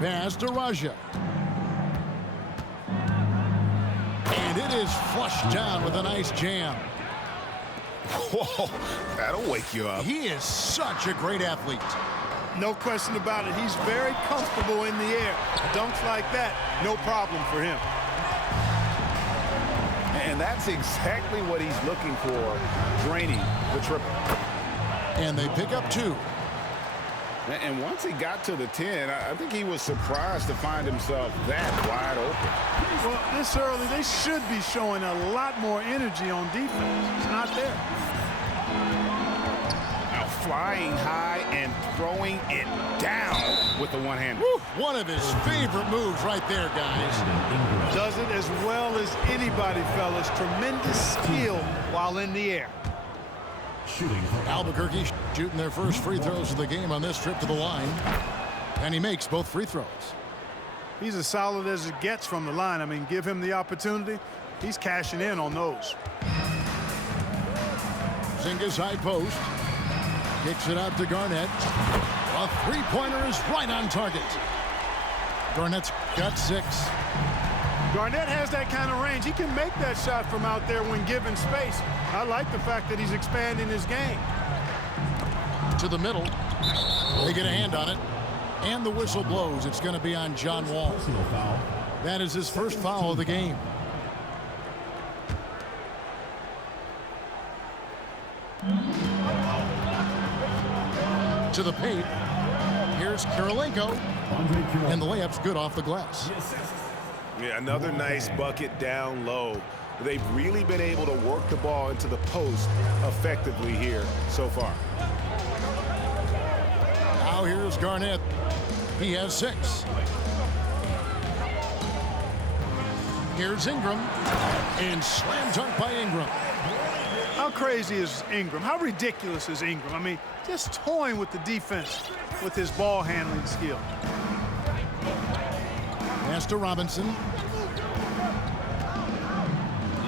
Pass to Raja. And it is flushed down with a nice jam. Whoa, that'll wake you up. He is such a great athlete. No question about it. He's very comfortable in the air. Dunks like that, no problem for him. And that's exactly what he's looking for, draining the triple. And they pick up 2. And once he got to the 10, I think he was surprised to find himself that wide open. Well, this early, they should be showing a lot more energy on defense. It's not there. Now flying high and throwing it down with the one hand. One of his favorite moves right there, guys. Does it as well as anybody, fellas. Tremendous skill while in the air. Albuquerque shooting their first free throws of the game on this trip to the line. And he makes both free throws. He's as solid as it gets from the line. I mean, give him the opportunity. He's cashing in on those. Porzingis high post. Kicks it out to Garnett. A three-pointer is right on target. Garnett's got 6. Garnett has that kind of range. He can make that shot from out there when given space. I like the fact that he's expanding his game. To the middle. They get a hand on it. And the whistle blows. It's going to be on John Wall. That is his first foul of the game. To the paint. Here's Kirilenko. And the layup's good off the glass. Yeah, another nice bucket down low. They've really been able to work the ball into the post effectively here so far. Now here's Garnett. He has 6. Here's Ingram. And slam dunk by Ingram. How crazy is Ingram? How ridiculous is Ingram? I mean, just toying with the defense with his ball handling skill. Pass to Robinson.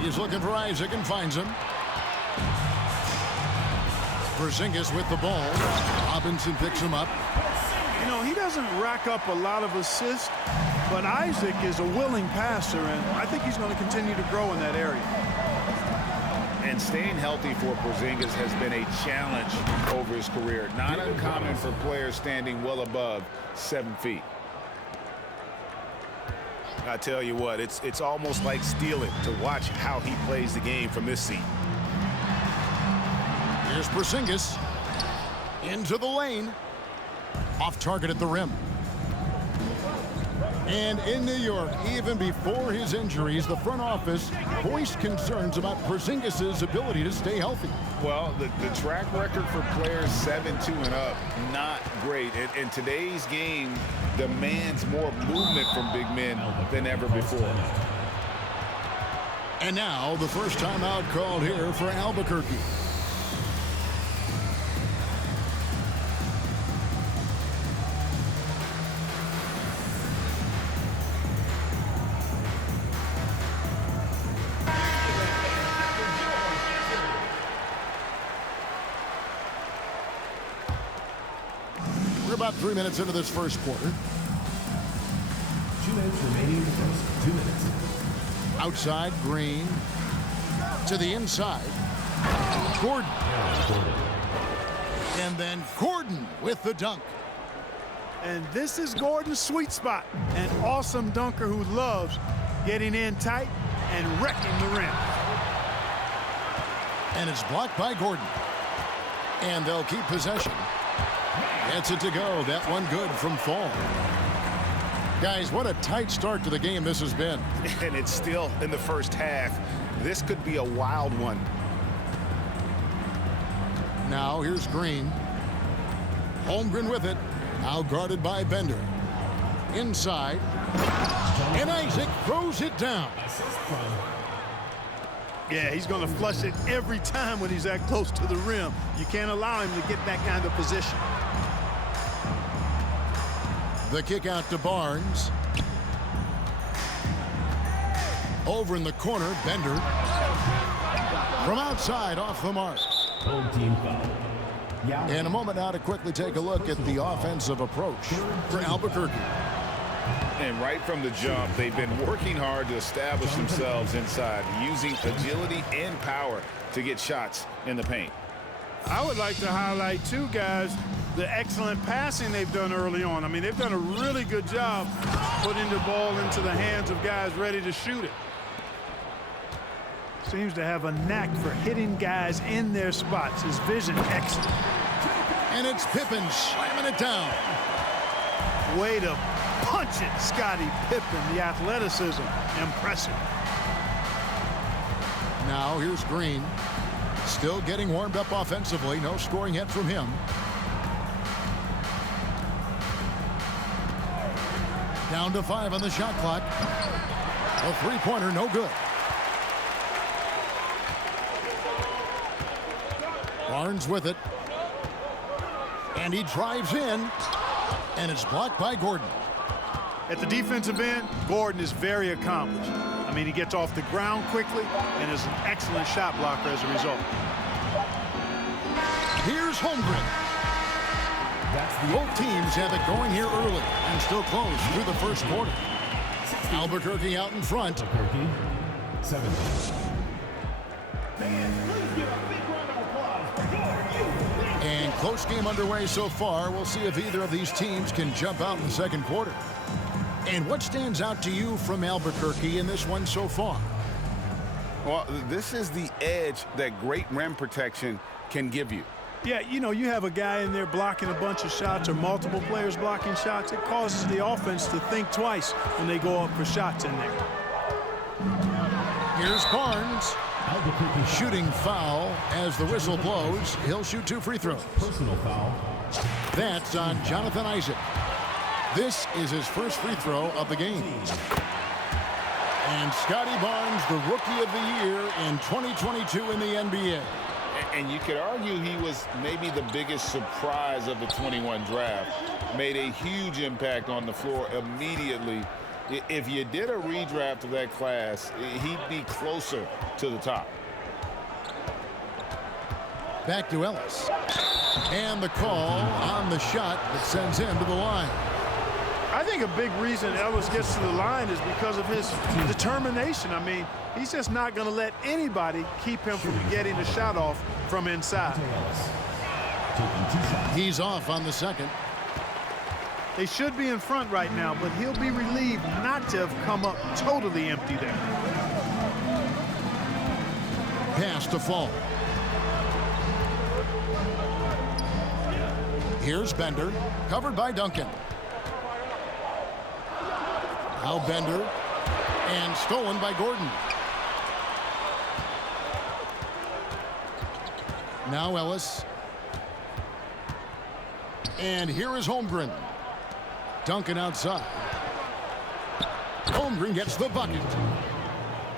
He's looking for Isaac and finds him. Porzingis with the ball. Robinson picks him up. You know, he doesn't rack up a lot of assists, but Isaac is a willing passer, and I think he's going to continue to grow in that area. And staying healthy for Porzingis has been a challenge over his career. Not uncommon for players standing well above 7 feet. I tell you what, it's almost like stealing to watch how he plays the game from this seat. Here's Porzingis. Into the lane. Off target at the rim. And in New York, even before his injuries, the front office voiced concerns about Porzingis' ability to stay healthy. Well, the track record for players 7-2 and up, not great. And today's game demands more movement from big men than ever before. And now the first timeout called here for Albuquerque. We're about 3 minutes into this first quarter. 2 minutes remaining in the first. 2 minutes. Outside, Green. To the inside. Gordon. And then Gordon with the dunk. And this is Gordon's sweet spot. An awesome dunker who loves getting in tight and wrecking the rim. And it's blocked by Gordon. And they'll keep possession. Gets it to go. That one good from Fall. Guys, what a tight start to the game this has been. And it's still in the first half. This could be a wild one. Now here's Green. Holmgren with it. Now guarded by Bender. Inside. And Isaac throws it down. Yeah, he's going to flush it every time when he's that close to the rim. You can't allow him to get that kind of position. The kick out to Barnes. Over in the corner, Bender. From outside, off the mark. Home team foul. In a moment now to quickly take a look at the offensive approach for Albuquerque. And right from the jump, they've been working hard to establish themselves inside, using agility and power to get shots in the paint. I would like to highlight, too, guys, the excellent passing they've done early on. I mean, they've done a really good job putting the ball into the hands of guys ready to shoot it. Seems to have a knack for hitting guys in their spots. His vision excellent. And it's Pippen slamming it down. Way to punch it, Scottie Pippen. The athleticism, impressive. Now here's Green. Still getting warmed up offensively. No scoring yet from him. Down to 5 on the shot clock. A three-pointer, no good. Barnes with it. And he drives in. And it's blocked by Gordon. At the defensive end, Gordon is very accomplished. I mean, he gets off the ground quickly and is an excellent shot blocker as a result. Here's Holmgren. Both teams have it going here early and still close through the first quarter. Albuquerque out in front. Albuquerque, 7. And close game underway so far. We'll see if either of these teams can jump out in the second quarter. And what stands out to you from Albuquerque in this one so far? Well, this is the edge that great rim protection can give you. Yeah, you know, you have a guy in there blocking a bunch of shots or multiple players blocking shots. It causes the offense to think twice when they go up for shots in there. Here's Barnes. Shooting foul as the whistle blows. He'll shoot 2 free throws. Personal foul. That's on Jonathan Isaac. This is his first free throw of the game. And Scottie Barnes, the Rookie of the Year in 2022 in the NBA. And you could argue he was maybe the biggest surprise of the 21 draft. Made a huge impact on the floor immediately. If you did a redraft of that class, he'd be closer to the top. Back to Ellis. And the call on the shot that sends him to the line. I think a big reason Ellis gets to the line is because of his determination. I mean, he's just not going to let anybody keep him from getting a shot off from inside. He's off on the second. They should be in front right now, but he'll be relieved not to have come up totally empty there. Pass to Fall. Here's Bender, covered by Duncan. Now Bender, and stolen by Gordon. Now Ellis. And here is Holmgren. Duncan outside. Holmgren gets the bucket.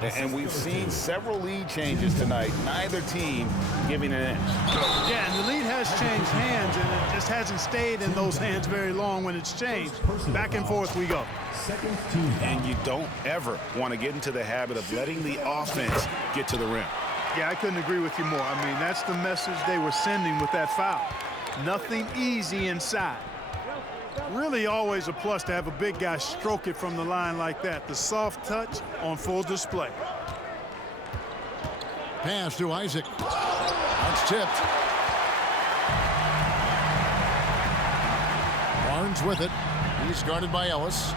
And we've seen several lead changes tonight. Neither team giving an inch. Yeah, and the lead has changed hands, and it just hasn't stayed in those hands very long when it's changed. Back and forth we go. And you don't ever want to get into the habit of letting the offense get to the rim. Yeah, I couldn't agree with you more. I mean, that's the message they were sending with that foul. Nothing easy inside. Really always a plus to have a big guy stroke it from the line like that. The soft touch on full display. Pass to Isaac. That's tipped. Barnes with it. He's guarded by Ellis.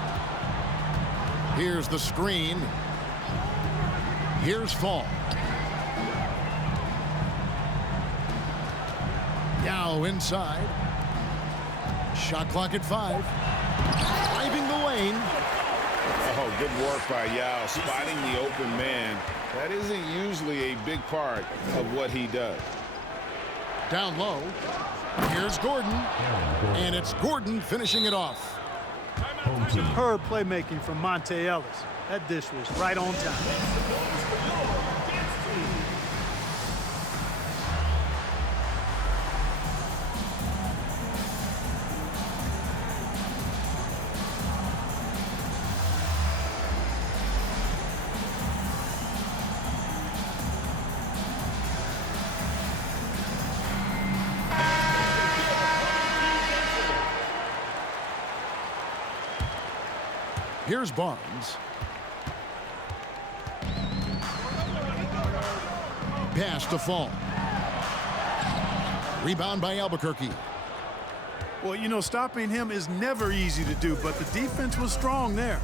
Here's the screen. Here's Fall. Yao inside. Shot clock at 5. Driving the lane. Oh, good work by Yao, spotting the open man. That isn't usually a big part of what he does. Down low. Here's Gordon. And it's Gordon finishing it off. Superb playmaking from Monte Ellis. That dish was right on time. Here's Barnes. Pass to Fall. Rebound by Albuquerque. Well, you know, stopping him is never easy to do, but the defense was strong there.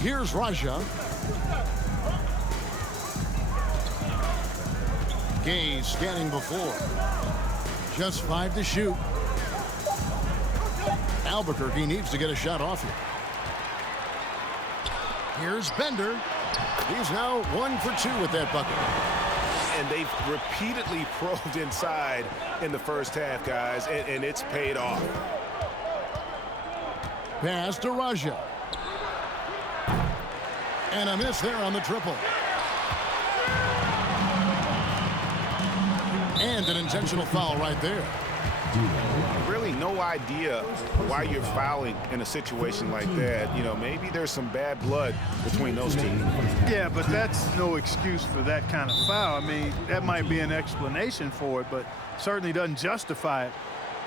Here's Raja. Gay scanning before. Just 5 to shoot. Albuquerque needs to get a shot off here. Here's Bender. He's now 1 for 2 with that bucket. And they've repeatedly probed inside in the first half, guys, and it's paid off. Pass to Raja. And a miss there on the triple. And an intentional foul right there. Really no idea why you're fouling in a situation like that. You know, maybe there's some bad blood between those teams. Yeah, but that's no excuse for that kind of foul. I mean, that might be an explanation for it, but certainly doesn't justify it.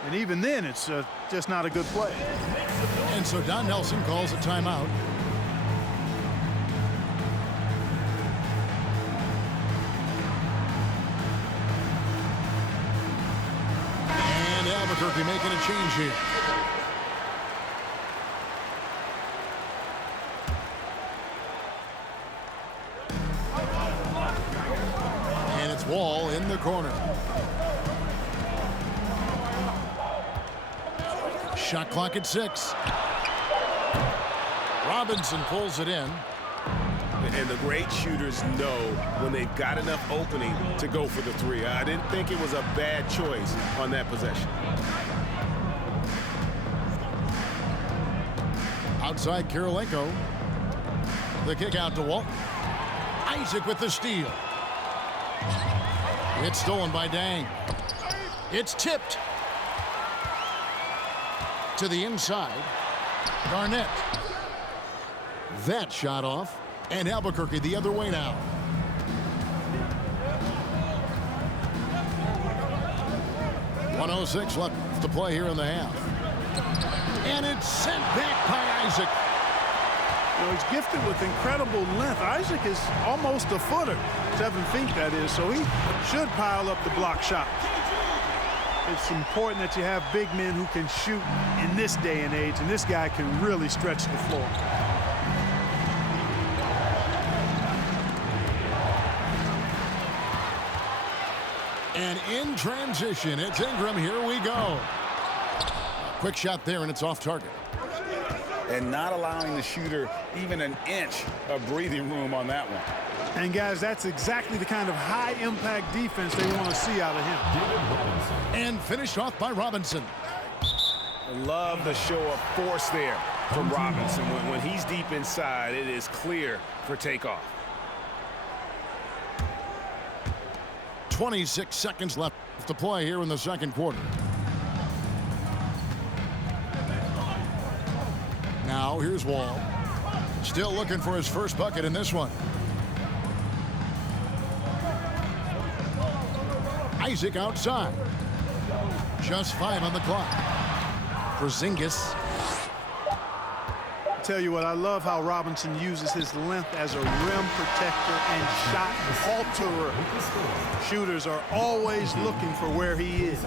And even then, it's just not a good play. And so Don Nelson calls a timeout. And Albuquerque making a change here. And it's Wall in the corner. Shot clock at 6. Robinson pulls it in. And the great shooters know when they've got enough opening to go for the three. I didn't think it was a bad choice on that possession. Outside Kirilenko. The kick out to Walt. Isaac with the steal. It's stolen by Dang. It's tipped. To the inside. Garnett. That shot off. And Albuquerque the other way now. .106 left to play here in the half. And it's sent back by Isaac. You know, he's gifted with incredible length. Isaac is almost a footer, 7 feet that is, so he should pile up the block shots. It's important that you have big men who can shoot in this day and age, and this guy can really stretch the floor. And in transition, it's Ingram. Here we go. Quick shot there, and it's off target. And not allowing the shooter even an inch of breathing room on that one. And, guys, that's exactly the kind of high-impact defense they want to see out of him. And finished off by Robinson. Love the show of force there from Robinson. When he's deep inside, it is clear for takeoff. 26 seconds left to play here in the second quarter. Now here's Wall. Still looking for his first bucket in this one. Isaac outside. Just 5 on the clock. Porzingis. Tell you what, I love how Robinson uses his length as a rim protector and shot alterer. Shooters are always looking for where he is.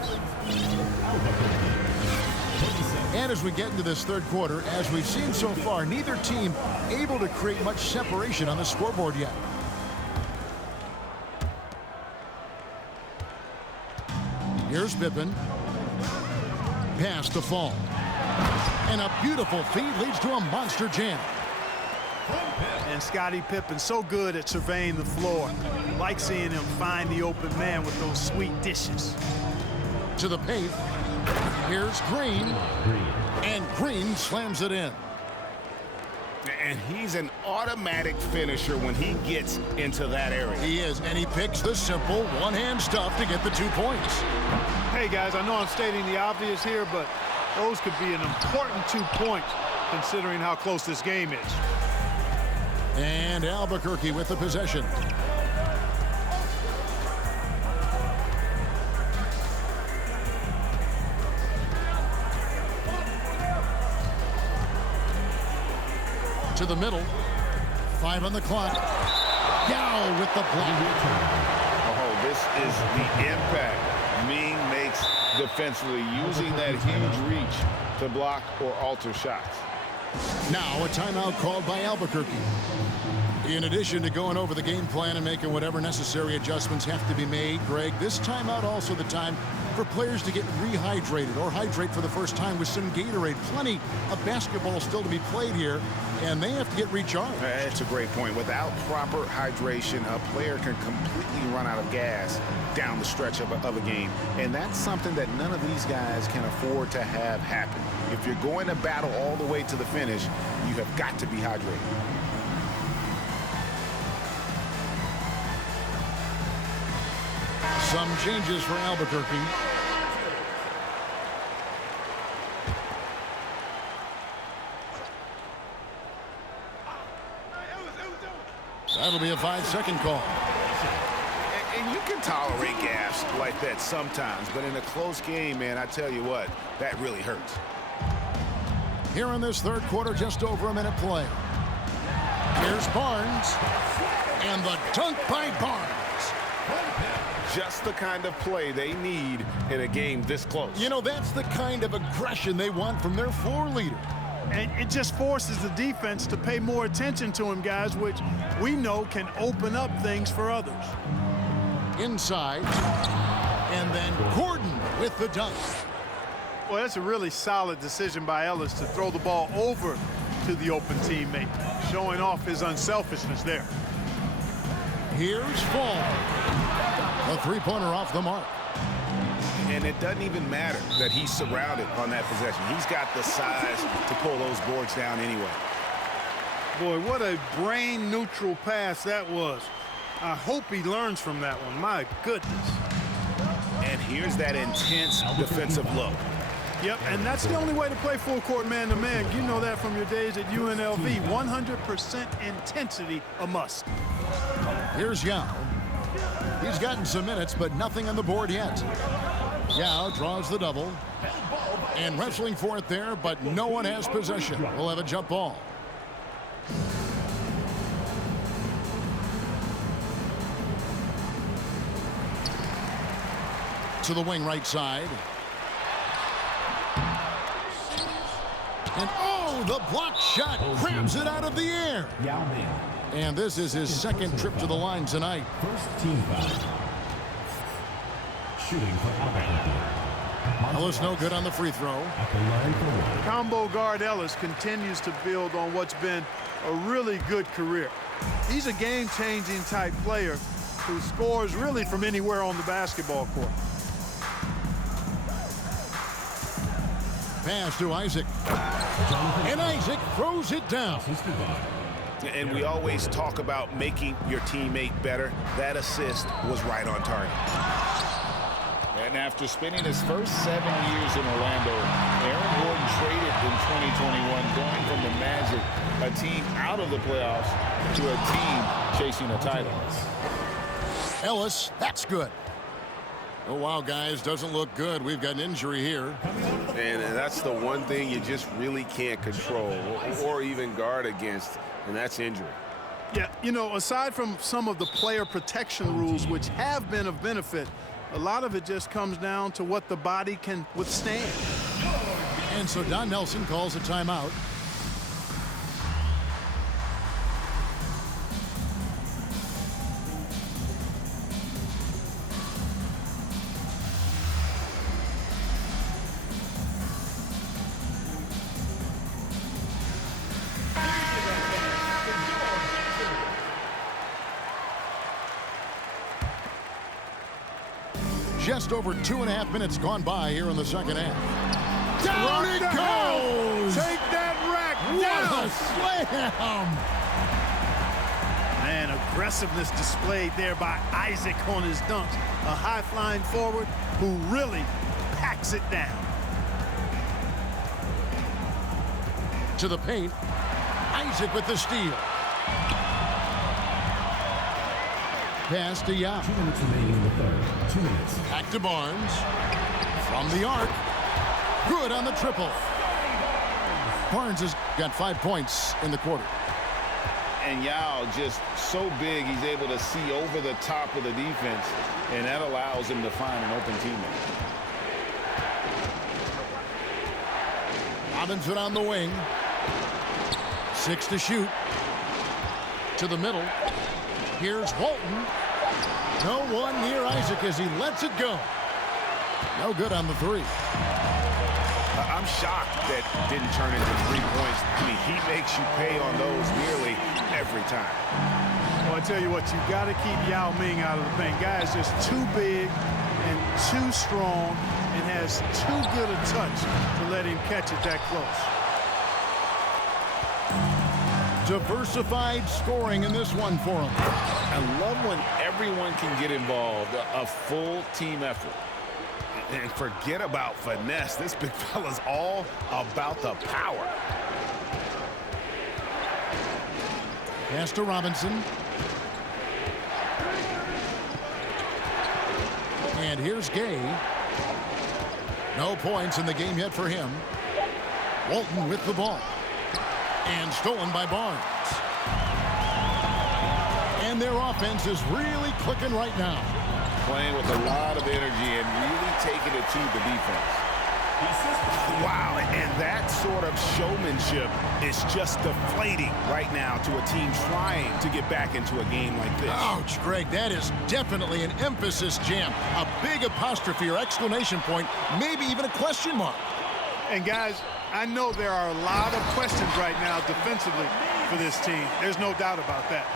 And as we get into this third quarter, as we've seen so far, neither team able to create much separation on the scoreboard yet. Here's Pippen. Pass to Fall. And a beautiful feed leads to a monster jam. And Scottie Pippen so good at surveying the floor. Like seeing him find the open man with those sweet dishes. To the paint. Here's Green. And Green slams it in. And he's an automatic finisher when he gets into that area. He is, and he picks the simple one-hand stuff to get the 2 points. Hey, guys, I know I'm stating the obvious here, but those could be an important 2 points considering how close this game is. And Albuquerque with the possession. To the middle. 5 on the clock. Yao with the block. Oh, this is the impact Ming makes defensively, using that huge reach to block or alter shots. Now a timeout called by Albuquerque. In addition to going over the game plan and making whatever necessary adjustments have to be made, Greg, this timeout also the time for players to get rehydrated or hydrate for the first time with some Gatorade. Plenty of basketball still to be played here, and they have to get recharged. That's a great point. Without proper hydration, a player can completely run out of gas down the stretch of a game. And that's something that none of these guys can afford to have happen. If you're going to battle all the way to the finish, you have got to be hydrated. Some changes for Albuquerque. That'll be a 5-second call. And you can tolerate gaps like that sometimes, but in a close game, man, I tell you what, that really hurts. Here in this third quarter, just over a minute play. Here's Barnes. And the dunk by Barnes. Just the kind of play they need in a game this close. You know, that's the kind of aggression they want from their floor leader. And it just forces the defense to pay more attention to him, guys, which we know can open up things for others. Inside. And then Gordon with the dunk. Well, that's a really solid decision by Ellis to throw the ball over to the open teammate, showing off his unselfishness there. Here's Fall. A three-pointer off the mark. And it doesn't even matter that he's surrounded on that possession. He's got the size to pull those boards down anyway. Boy, what a brain-neutral pass that was. I hope he learns from that one. My goodness. And here's that intense defensive look. Yep, and that's the only way to play full court man-to-man. You know that from your days at UNLV. 100% intensity a must. Here's Yao. He's gotten some minutes, but nothing on the board yet. Yao draws the double. And wrestling for it there, but no one has possession. We'll have a jump ball. To the wing right side. And oh, the block shot grabs it out of the air. Yao Ming. And this is his second trip to the line tonight. First team foul. Shooting for Albuquerque. Ellis no good on the free throw. At the line for one. Combo guard Ellis continues to build on what's been a really good career. He's a game-changing type player who scores really from anywhere on the basketball court. Pass to Isaac. And Isaac throws it down. And we always talk about making your teammate better. That assist was right on target. And after spending his first 7 years in Orlando, Aaron Gordon traded in 2021, going from the Magic, a team out of the playoffs, to a team chasing a title. Ellis, that's good. Oh, wow, guys, doesn't look good. We've got an injury here. And that's the one thing you just really can't control or even guard against, and that's injury. Yeah, you know, aside from some of the player protection rules, which have been of benefit, a lot of it just comes down to what the body can withstand. And so Don Nelson calls a timeout. Just over 2.5 minutes gone by here in the second half. Down it goes! Take that rack What down! a slam! Man, aggressiveness displayed there by Isaac on his dunks. A high-flying forward who really packs it down. To the paint. Isaac with the steal. Pass to Yao. 2 minutes remaining in the third. 2 minutes. Back to Barnes. From the arc. Good on the triple. Barnes has got 5 points in the quarter. And Yao just so big, he's able to see over the top of the defense, and that allows him to find an open teammate. Robinson on the wing. 6 to shoot. To the middle. Here's Walton. No one near Isaac as he lets it go. No good on the three. I'm shocked that didn't turn into 3 points. I mean, he makes you pay on those nearly every time. Well, I tell you what, you got to keep Yao Ming out of the paint. Guy is just too big and too strong and has too good a touch to let him catch it that close. Diversified scoring in this one for him. I love when everyone can get involved, a full team effort. And forget about finesse. This big fella's all about the power. Pass to Robinson. And here's Gay. No points in the game yet for him. Walton with the ball. And stolen by Barnes. And their offense is really clicking right now. Playing with a lot of energy and really taking it to the defense. Wow, and that sort of showmanship is just deflating right now to a team trying to get back into a game like this. Ouch, Greg, that is definitely an emphasis jam. A big apostrophe or exclamation point, maybe even a question mark. And guys, I know there are a lot of questions right now defensively for this team. There's no doubt about that.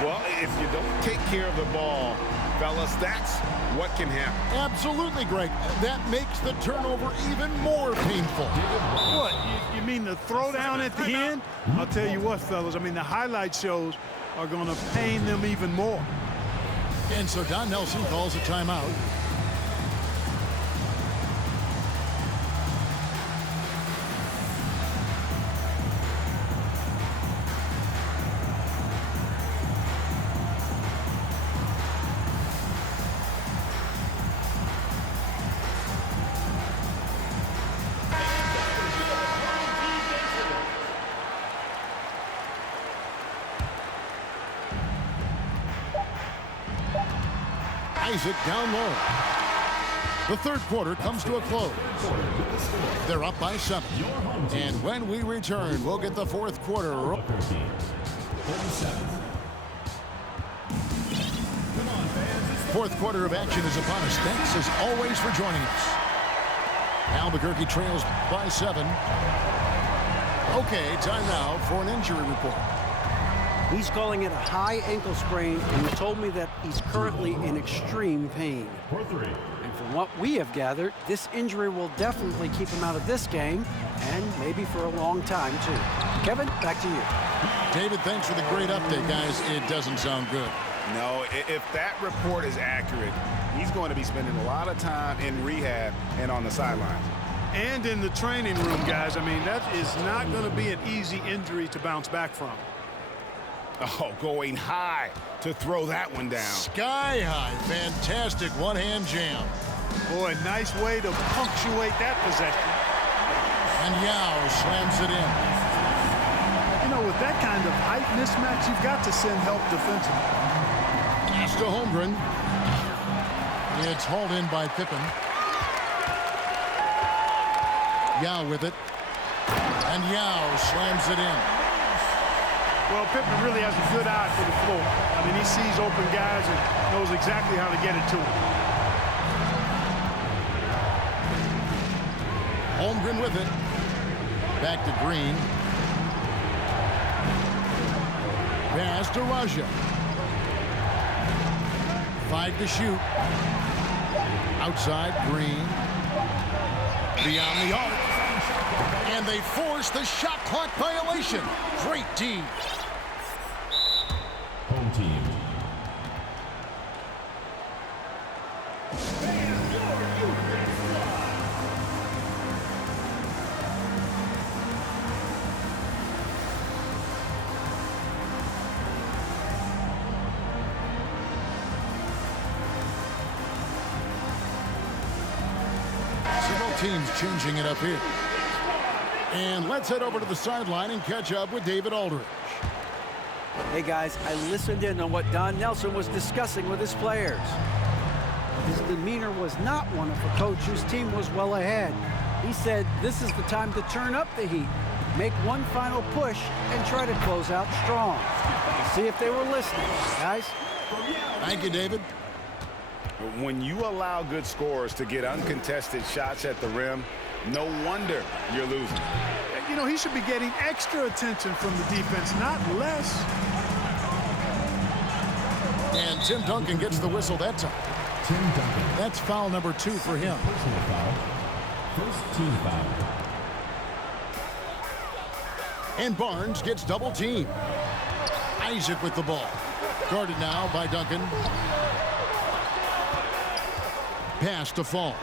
Well, if you don't take care of the ball, fellas, that's what can happen. Absolutely, Greg. That makes the turnover even more painful. What, you mean the throwdown at the end? I'll tell you what, fellas, I mean, the highlight shows are going to pain them even more. And so Don Nelson calls a timeout. Isaac down low. The third quarter comes to a close. They're up by 7. And when we return, we'll get the fourth quarter. Fourth quarter of action is upon us. Thanks as always for joining us. Albuquerque trails by 7. Okay, time now for an injury report. He's calling it a high ankle sprain, and he told me that he's currently in extreme pain. And from what we have gathered, this injury will definitely keep him out of this game, and maybe for a long time, too. Kevin, back to you. David, thanks for the great update, guys. It doesn't sound good. No, if that report is accurate, he's going to be spending a lot of time in rehab and on the sidelines. And in the training room, guys. I mean, that is not going to be an easy injury to bounce back from. Oh, going high to throw that one down. Sky high. Fantastic one-hand jam. Boy, nice way to punctuate that possession. And Yao slams it in. You know, with that kind of height mismatch, you've got to send help defensively. Pass to Holmgren. It's hauled in by Pippen. Yao with it. And Yao slams it in. Well, Pippen really has a good eye for the floor. I mean, he sees open guys and knows exactly how to get it to them. Holmgren with it. Back to Green. Pass to Raja. 5 to shoot. Outside, Green. Beyond the arc. And they force the shot clock violation. Great D. Home team. Several teams changing it up here. And let's head over to the sideline and catch up with David Aldridge. Hey guys, I listened in on what Don Nelson was discussing with his players. His demeanor was not one of a coach whose team was well ahead. He said this is the time to turn up the heat, make one final push, and try to close out strong. See if they were listening, guys. Thank you, David. When you allow good scorers to get uncontested shots at the rim, no wonder you're losing. You know, he should be getting extra attention from the defense, not less. And Tim Duncan gets the whistle that time. Tim Duncan. That's foul number 2 for him. Personal foul. First team foul. And Barnes gets double teamed. Isaac with the ball. Guarded now by Duncan. Pass to Fall.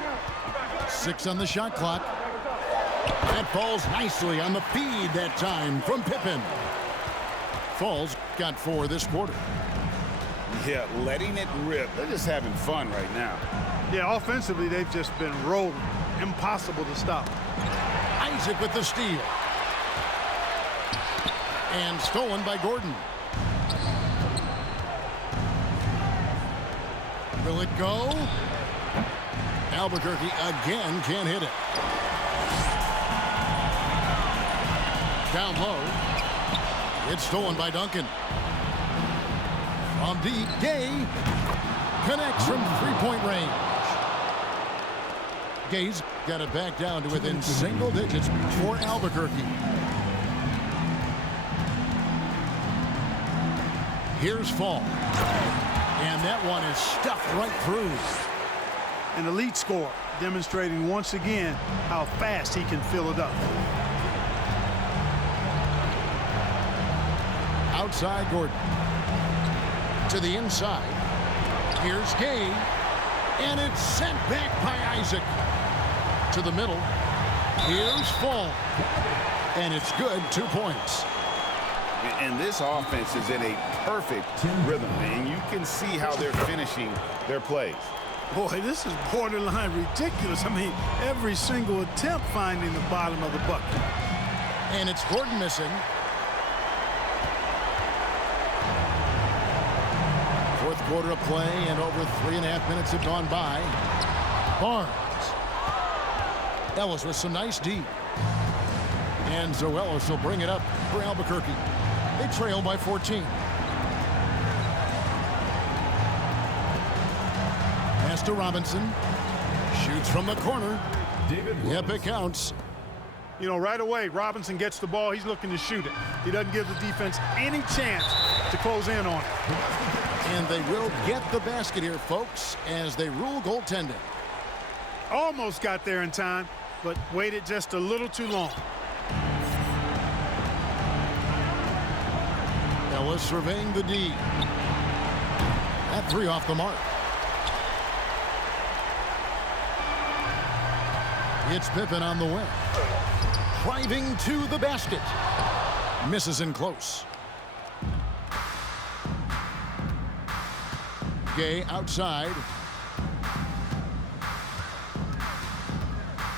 6 on the shot clock. That falls nicely on the feed that time from Pippen. Falls got 4 this quarter. Yeah, letting it rip. They're just having fun right now. Yeah, offensively, they've just been rolling. Impossible to stop. Isaac with the steal. And stolen by Gordon. Will it go? Albuquerque again can't hit it. Down low. It's stolen by Duncan. From deep, Gay connects from three-point range. Gay's got it back down to within single digits for Albuquerque. Here's Fall. And that one is stuffed right through. An elite scorer, demonstrating once again how fast he can fill it up. Outside Gordon. To the inside. Here's Gay. And it's sent back by Isaac. To the middle. Here's Fall. And it's good. 2 points. And this offense is in a perfect rhythm, and you can see how they're finishing their plays. Boy, this is borderline ridiculous. I mean, every single attempt finding the bottom of the bucket. And it's Gordon missing. Fourth quarter of play, and over 3.5 minutes have gone by. Barnes. Ellis with some nice D. And Zoelos will bring it up for Albuquerque. They trail by 14. Pass to Robinson. Shoots from the corner. Yep, it counts. You know, right away, Robinson gets the ball. He's looking to shoot it. He doesn't give the defense any chance to close in on it. And they will get the basket here, folks, as they rule goaltending. Almost got there in time, but waited just a little too long. Ellis surveying the D. That 3 off the mark. It's Pippen on the wing. Driving to the basket. Misses in close. Gay outside.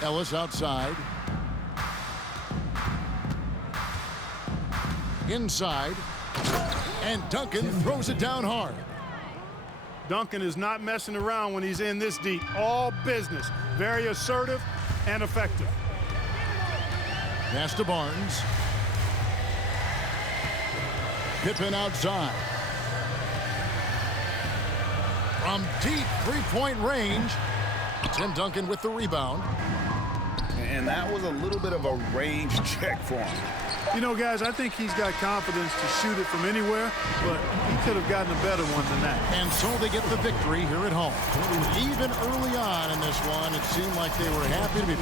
Ellis outside. Inside. And Duncan throws it down hard. Duncan is not messing around when he's in this deep. All business. Very assertive and effective. Pass to Barnes. Pippen outside. From deep three-point range. Tim Duncan with the rebound. And that was a little bit of a range check for him. You know, guys, I think he's got confidence to shoot it from anywhere, but he could have gotten a better one than that. And so they get the victory here at home. Even early on in this one, it seemed like they were happy to be